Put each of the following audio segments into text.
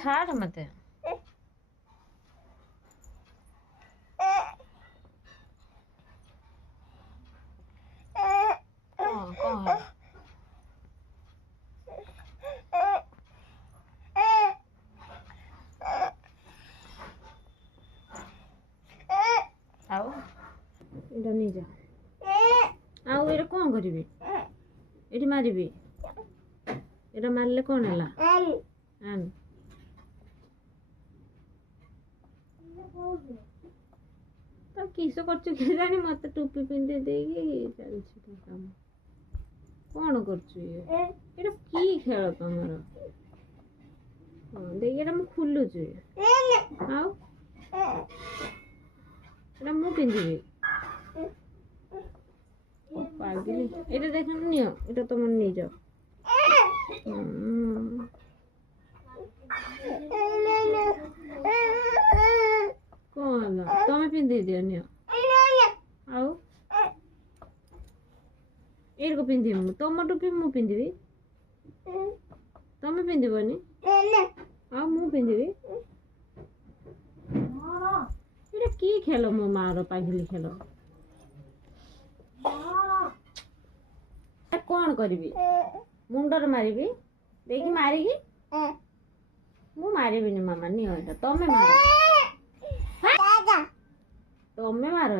छाड़ मते कौन है आओ এটা নিয়ে যা ଆଉ ଏଇଟା କ'ଣ କରିବି ଏଠି ମାରିବି ଏଇଟା ମାରିଲେ କ'ଣ ହେଲା ତ କିସ କରୁଛୁ କେଜାଣି ମତେ ଟୋପି ପିନ୍ଧେଇ ଦେଇକି ଚାଲିଛି ତ କାମ କ'ଣ କରୁଛୁ ଏଇଟା କି ଖେଳ ତମର ହଁ ଦେଇକି ଏଇଟା ମୁଁ ଖୋଲୁଛି ଆଉ ଏଇଟା ମୁଁ ପିନ୍ଧିବି ପାଗିଲି এটা দেখুন নিও এটা তোমার নিয়ে যাও କଣ ତମେ ପିନ୍ଧେଇ ଦିଅ ନିଅ ଆଉ ଏଇଟାକୁ ପିନ୍ଧିବି ମୁଁ ତମ ଟୋପି ମୁଁ ପିନ୍ଧିବି ତମେ ପିନ୍ଧିବନି ଆଉ ମୁଁ ପିନ୍ଧିବି ଏଇଟା କି ଖେଳ ମୋ ମାର ପାଗିଲି ଖେଳ କ'ଣ କରିବି ମୁଣ୍ଡରେ ମାରିବି ଦେଇକି ମାରିକି ମୁଁ ମାରିବିନି ମାମା ନିଅ ଏଇଟା ତମେ ମାର ତମେ ମାର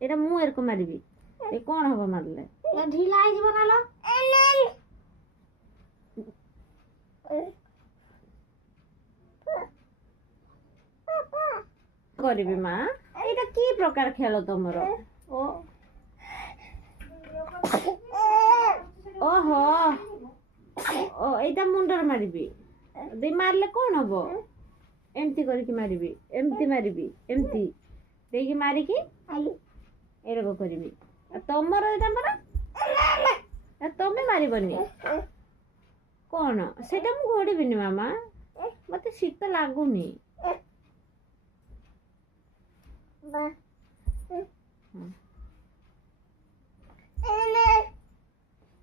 ଏଇଟା ମୁଁ ଏରକ ମାରିବି ଏ କ'ଣ ହବ ମାରିଲେ ଢିଲା ହେଇଯିବ ନାଲ କରିବି ମା ଏଇଟା କି ପ୍ରକାର ଖେଳ ତମର ଓହୋ ଏଇଟା ମୁଣ୍ଡରେ ମାରିବି ଦେଇ ମାରିଲେ କ'ଣ ହବ ଏମିତି କରିକି ମାରିବି ଏମିତି ମାରିବି ଏମିତି ଦେଇକି ମାରିକି ଏରକ କରିବି ତମର ଏଇଟା ମୋର ତମେ ମାରିବନି କ'ଣ ସେଇଟା ମୁଁ ଘୋଡ଼ିବିନି ମାମା ମତେ ଶୀତ ଲାଗୁନି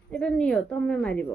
এটা নিও তমে মারিব